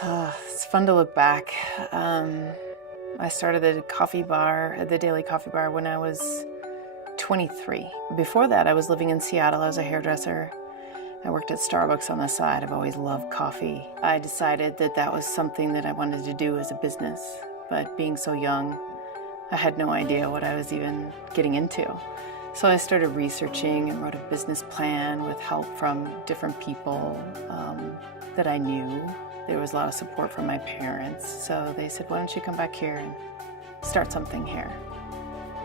It's fun to look back. I started the Daily Coffee Bar, when I was 23. Before that, I was living in Seattle. I was a hairdresser. I worked at Starbucks on the side. I've always loved coffee. I decided that that was something that I wanted to do as a business, but being so young, I had no idea what I was even getting into. So I started researching and wrote a business plan with help from different people that I knew. There was a lot of support from my parents, so they said, why don't you come back here and start something here?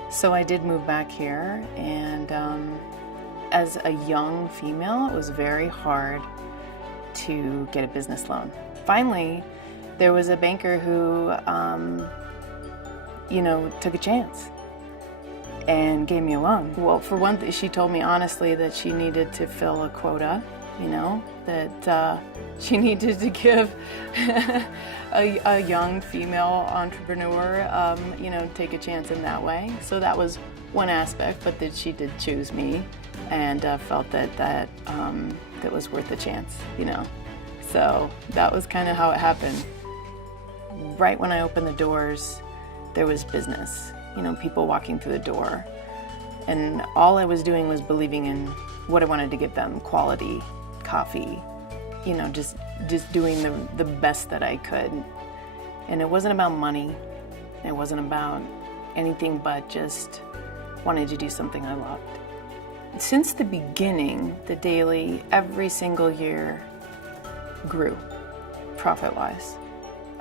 So I did move back here, and as a young female, it was very hard to get a business loan. Finally, there was a banker who, took a chance and gave me a loan. Well, for one thing, she told me honestly that she needed to fill a quota, that she needed to give a young female entrepreneur, take a chance in that way. So that was one aspect, but that she did choose me and felt that was worth a chance, So that was kind of how it happened. Right when I opened the doors, there was business, people walking through the door. And all I was doing was believing in what I wanted to give them, quality coffee, just doing the best that I could. And it wasn't about money. It wasn't about anything but just wanting to do something I loved. Since the beginning, the Daily, every single year, grew, profit-wise.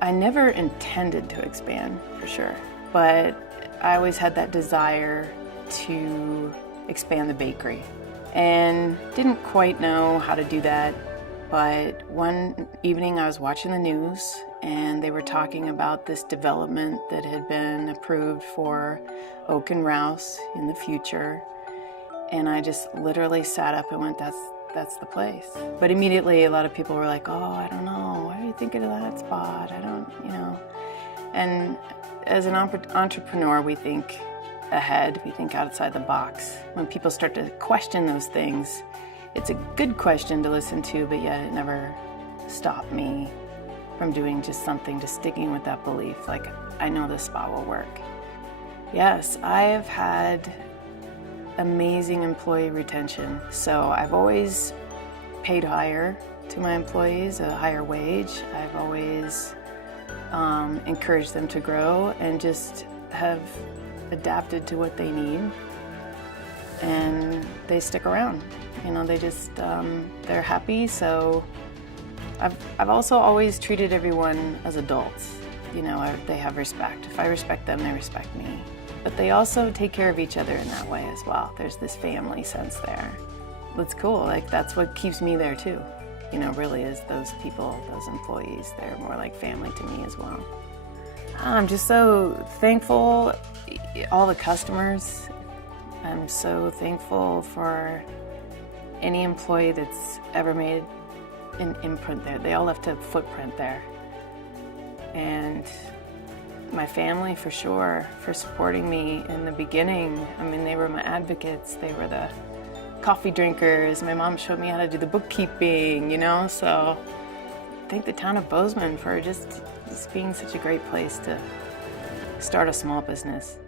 I never intended to expand, for sure, but I always had that desire to expand the bakery and didn't quite know how to do that. But one evening I was watching the news and they were talking about this development that had been approved for Oak and Rouse in the future. And I just literally sat up and went, that's the place. But immediately a lot of people were like, oh, I don't know, why are you thinking of that spot? I don't. And as an entrepreneur, we think ahead, we think outside the box. When people start to question those things, it's a good question to listen to, but yet it never stopped me from doing just something, just sticking with that belief, like, I know this spot will work. Yes, I have had amazing employee retention. So I've always paid higher to my employees, a higher wage. I've always encouraged them to grow and just have adapted to what they need. And they stick around. They just, they're happy. So I've also always treated everyone as adults. They have respect. If I respect them, they respect me. But they also take care of each other in that way as well. There's this family sense there. It's cool, that's what keeps me there too. Really is those people, those employees, they're more like family to me as well. I'm just so thankful, all the customers. I'm so thankful for any employee that's ever made an imprint there. They all left a footprint there. And my family, for sure, for supporting me in the beginning. They were my advocates. They were the coffee drinkers. My mom showed me how to do the bookkeeping, So thank the town of Bozeman for just being such a great place to start a small business.